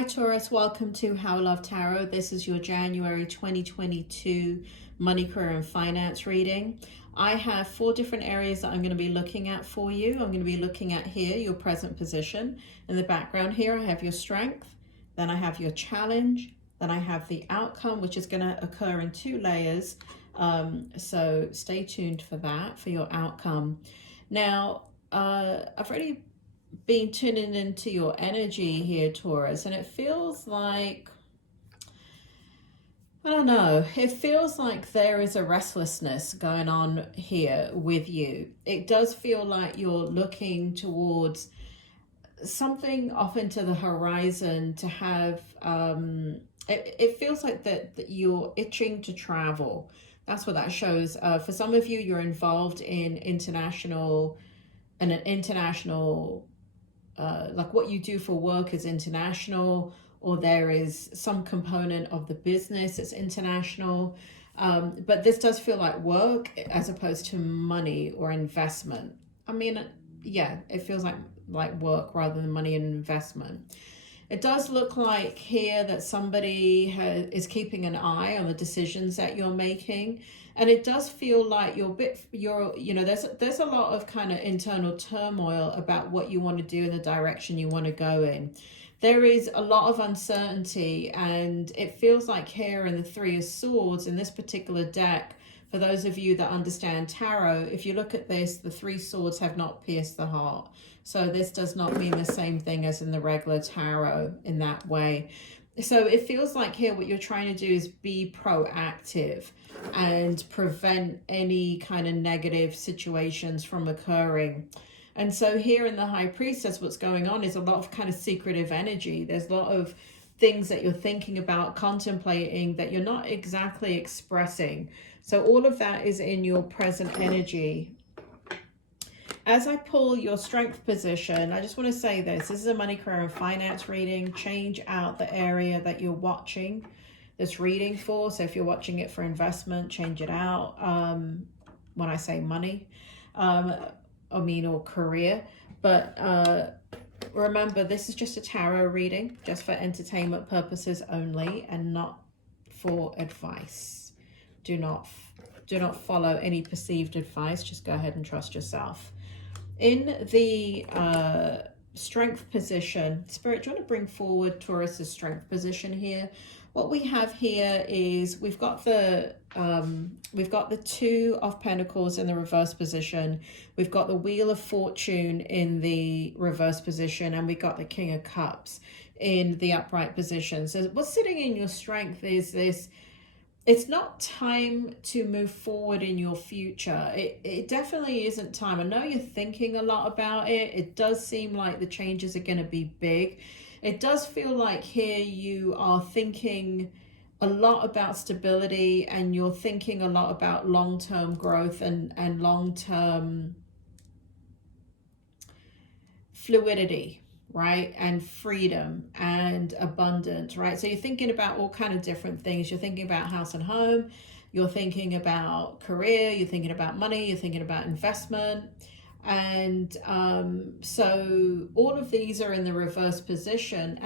Hi Taurus, welcome to How I Love Tarot. This is your January 2022 money, career and finance reading. I have 4 different areas that I'm going to be looking at for you. I'm going to be looking at here your present position. In the background here I have your strength, then I have your challenge, then I have the outcome, which is going to occur in 2 layers. So stay tuned for that, for your outcome. Now, I've already been tuning into your energy here, Taurus, and it feels like, I don't know, it feels like there is a restlessness going on here with you. It does feel like you're looking towards something off into the horizon to have, it feels like that you're itching to travel. That's what that shows. For some of you, you're involved in an international, like what you do for work is international, or there is some component of the business that's international. But this does feel like work as opposed to money or investment. I mean, yeah, it feels like work rather than money and investment. It does look like here that somebody is keeping an eye on the decisions that you're making. And it does feel like there's a lot of kind of internal turmoil about what you want to do in the direction you want to go in. There is a lot of uncertainty, and it feels like here in the 3 of Swords in this particular deck, for those of you that understand tarot, if you look at this, the 3 swords have not pierced the heart. So this does not mean the same thing as in the regular tarot in that way. So it feels like here what you're trying to do is be proactive and prevent any kind of negative situations from occurring. And so here in the High Priestess, what's going on is a lot of kind of secretive energy. There's a lot of things that you're thinking about, contemplating, that you're not exactly expressing. So all of that is in your present energy. As I pull your strength position, I just want to say this is a money, career and finance reading. Change out the area that you're watching this reading for. So if you're watching it for investment, change it out. When I say money, or career. But remember, this is just a tarot reading, just for entertainment purposes only, and not for advice. Do not follow any perceived advice. Just go ahead and trust yourself. In the strength position, Spirit, do you want to bring forward Taurus's strength position here? What we have here is we've got the 2 of Pentacles in the reverse position. We've got the Wheel of Fortune in the reverse position, and we've got the King of Cups in the upright position. So what's sitting in your strength is this. It's not time to move forward in your future. It definitely isn't time. I know you're thinking a lot about it. It does seem like the changes are going to be big. It does feel like here you are thinking a lot about stability, and you're thinking a lot about long-term growth and long-term fluidity, right? And freedom and abundance, right? So you're thinking about all kind of different things. You're thinking about house and home. You're thinking about career. You're thinking about money. You're thinking about investment. And so all of these are in the reverse position.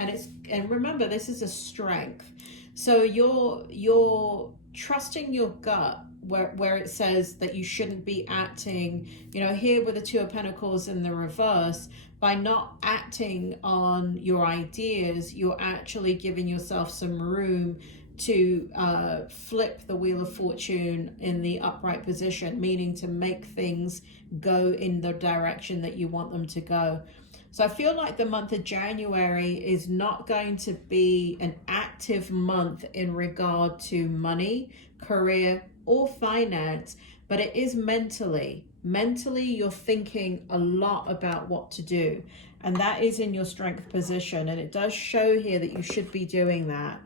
And remember, this is a strength. So you're trusting your gut where it says that you shouldn't be acting, here with the 2 of Pentacles in the reverse. By not acting on your ideas, you're actually giving yourself some room to flip the Wheel of Fortune in the upright position, meaning to make things go in the direction that you want them to go. So I feel like the month of January is not going to be an active month in regard to money, career, or finance, but it is mentally. Mentally, you're thinking a lot about what to do, and that is in your strength position. And it does show here that you should be doing that.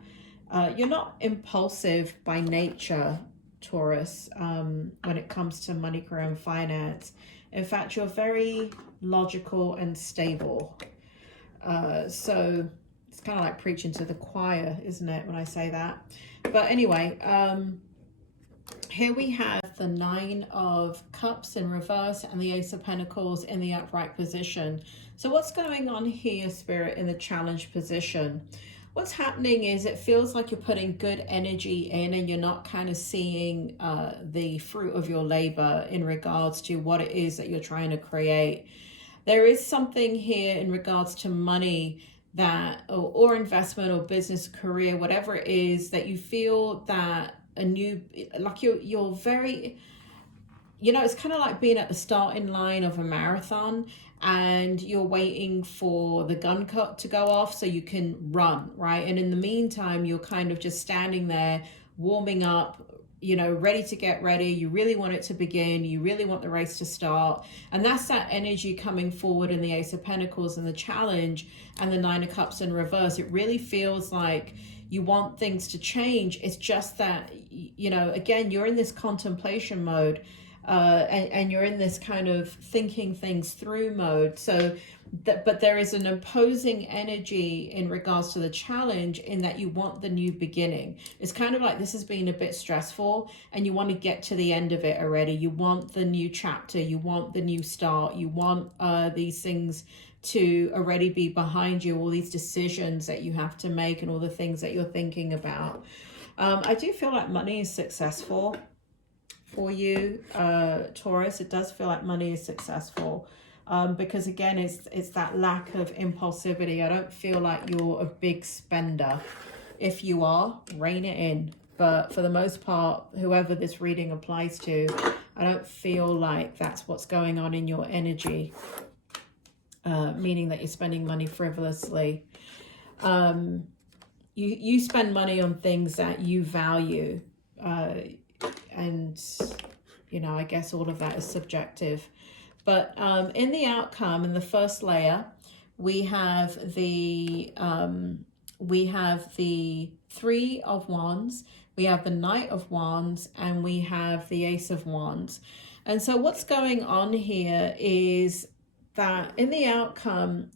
You're not impulsive by nature, Taurus, when it comes to money, career, and finance. In fact, you're very logical and stable. So it's kind of like preaching to the choir, isn't it, when I say that? But anyway, here we have the 9 of Cups in reverse and the Ace of Pentacles in the upright position. So what's going on here, Spirit, in the challenge position? what's happening is it feels like you're putting good energy in and you're not kind of seeing the fruit of your labor in regards to what it is that you're trying to create. There is something here in regards to money that, or investment or business, career, whatever it is, that you feel that a new, like you're very, you know, it's kind of like being at the starting line of a marathon and you're waiting for the gun cut to go off so you can run, right? And in the meantime, you're kind of just standing there warming up, you know, ready to get ready. You really want it to begin. You really want the race to start. And that's that energy coming forward in the Ace of Pentacles and the challenge and the Nine of Cups in reverse. It really feels like you want things to change. It's just that, you know, again, you're in this contemplation mode. And you're in this kind of thinking things through mode. So, but there is an opposing energy in regards to the challenge in that you want the new beginning. It's kind of like this has been a bit stressful and you want to get to the end of it already. You want the new chapter. You want the new start. You want these things to already be behind you, all these decisions that you have to make and all the things that you're thinking about. I do feel like money is successful for you, Taurus. It does feel like money is successful because again, it's that lack of impulsivity. I don't feel like you're a big spender. If you are, rein it in. But for the most part, whoever this reading applies to, I don't feel like that's what's going on in your energy, meaning that you're spending money frivolously. You spend money on things that you value, and you know, I guess all of that is subjective. But in the outcome, in the first layer, we have the Three of Wands, we have the Knight of Wands, and we have the Ace of Wands. And so what's going on here is that in the outcome,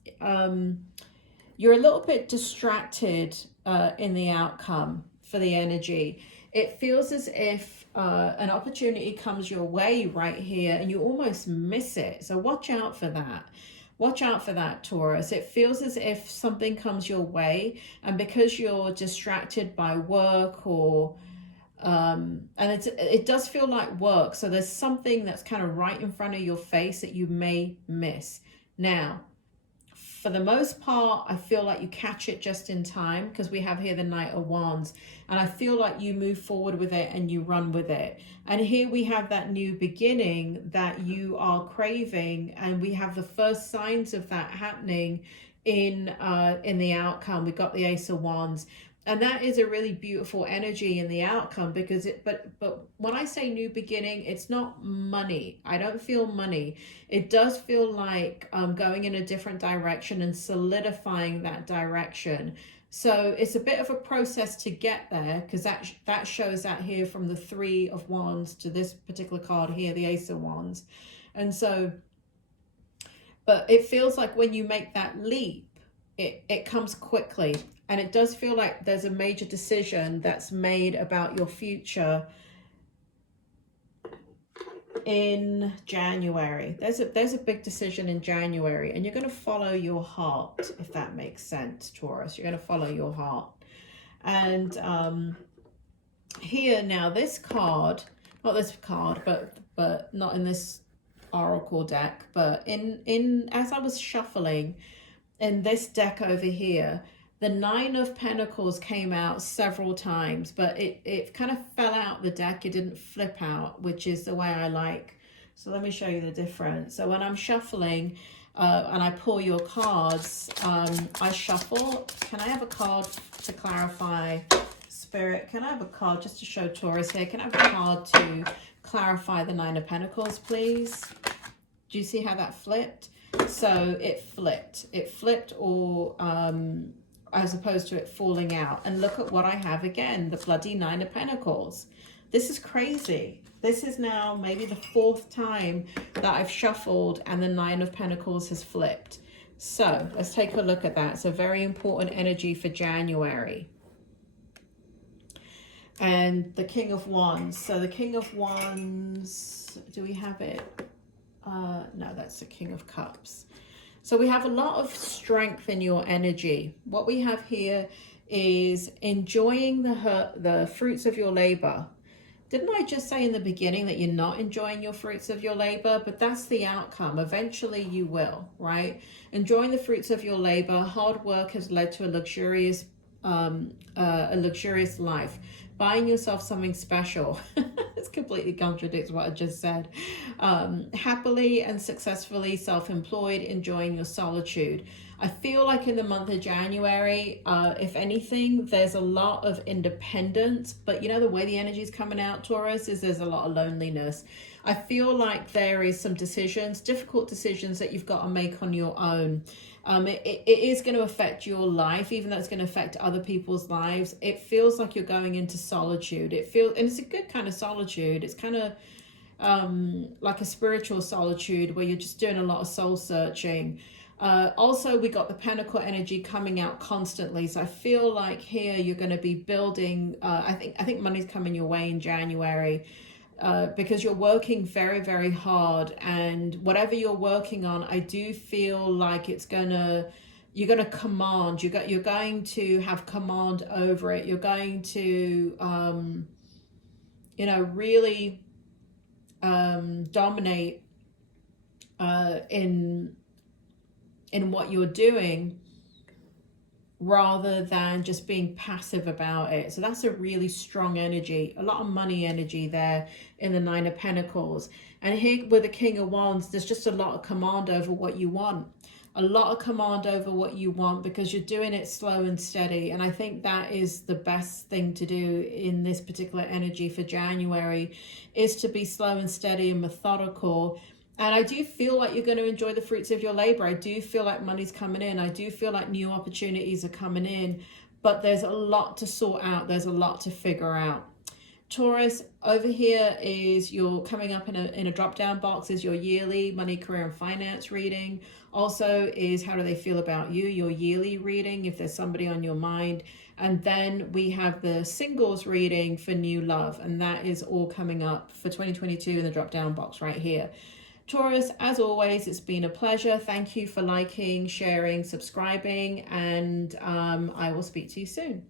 you're a little bit distracted in the outcome for the energy. It feels as if an opportunity comes your way right here and you almost miss it. So watch out for that. Watch out for that, Taurus. It feels as if something comes your way and because you're distracted by work or and it does feel like work. So there's something that's kind of right in front of your face that you may miss. Now, for the most part, I feel like you catch it just in time because we have here the Knight of Wands. And I feel like you move forward with it and you run with it. And here we have that new beginning that you are craving. And we have the first signs of that happening in the outcome. We got the Ace of Wands. And that is a really beautiful energy in the outcome because but when I say new beginning, it's not money. I don't feel money. It does feel like going in a different direction and solidifying that direction. So it's a bit of a process to get there because that shows that here from the Three of Wands to this particular card here, the Ace of Wands. And so, but it feels like when you make that leap, it comes quickly. And it does feel like there's a major decision that's made about your future in January. There's a big decision in January, and you're going to follow your heart, if that makes sense, Taurus. You're going to follow your heart. And here now, this card, not this card, but not in this oracle deck, but in as I was shuffling in this deck over here, the Nine of Pentacles came out several times, but it kind of fell out the deck. It didn't flip out, which is the way I like. So let me show you the difference. So when I'm shuffling and I pull your cards, I shuffle. Can I have a card to clarify? Spirit, can I have a card just to show Taurus here? Can I have a card to clarify the Nine of Pentacles, please? Do you see how that flipped? So it flipped or as opposed to it falling out. And look at what I have again, the bloody Nine of Pentacles. This is crazy. This is now maybe the fourth time that I've shuffled and the Nine of Pentacles has flipped. So let's take a look at that. So very important energy for January. And the King of Wands. So the King of Wands, do we have it? No, that's the King of Cups. So we have a lot of strength in your energy. What we have here is enjoying the fruits of your labor. Didn't I just say in the beginning that you're not enjoying your fruits of your labor? But that's the outcome. Eventually you will, right? Enjoying the fruits of your labor. Hard work has led to a luxurious life. Buying yourself something special. This completely contradicts what I just said. Happily and successfully self-employed, enjoying your solitude. I feel like in the month of January, if anything, there's a lot of independence, but you know, the way the energy is coming out, Taurus, is there's a lot of loneliness. I feel like there is some decisions, difficult decisions that you've got to make on your own. It is going to affect your life, even though it's going to affect other people's lives. It feels like you're going into solitude. And it's a good kind of solitude. It's kind of like a spiritual solitude where you're just doing a lot of soul searching. Also, we got the Pentacle energy coming out constantly. So I feel like here you're going to be building. I think money's coming your way in January. Because you're working very, very hard, and whatever you're working on, I do feel like you're gonna command. You're going to have command over it. You're going to, really dominate in what you're doing, rather than just being passive about it. So that's a really strong energy, a lot of money energy there in the Nine of Pentacles. And here with the King of Wands, there's just a lot of command over what you want. A lot of command over what you want, because you're doing it slow and steady. And I think that is the best thing to do in this particular energy for January, is to be slow and steady and methodical. And I do feel like you're going to enjoy the fruits of your labor. I do feel like money's coming in. I do feel like new opportunities are coming in. But there's a lot to sort out. There's a lot to figure out. Taurus, over here is your coming up in a drop-down box is your yearly money, career, and finance reading. Also is how do they feel about you, your yearly reading, if there's somebody on your mind. And then we have the singles reading for new love. And that is all coming up for 2022 in the drop-down box right here. Taurus, as always, it's been a pleasure. Thank you for liking, sharing, subscribing, and I will speak to you soon.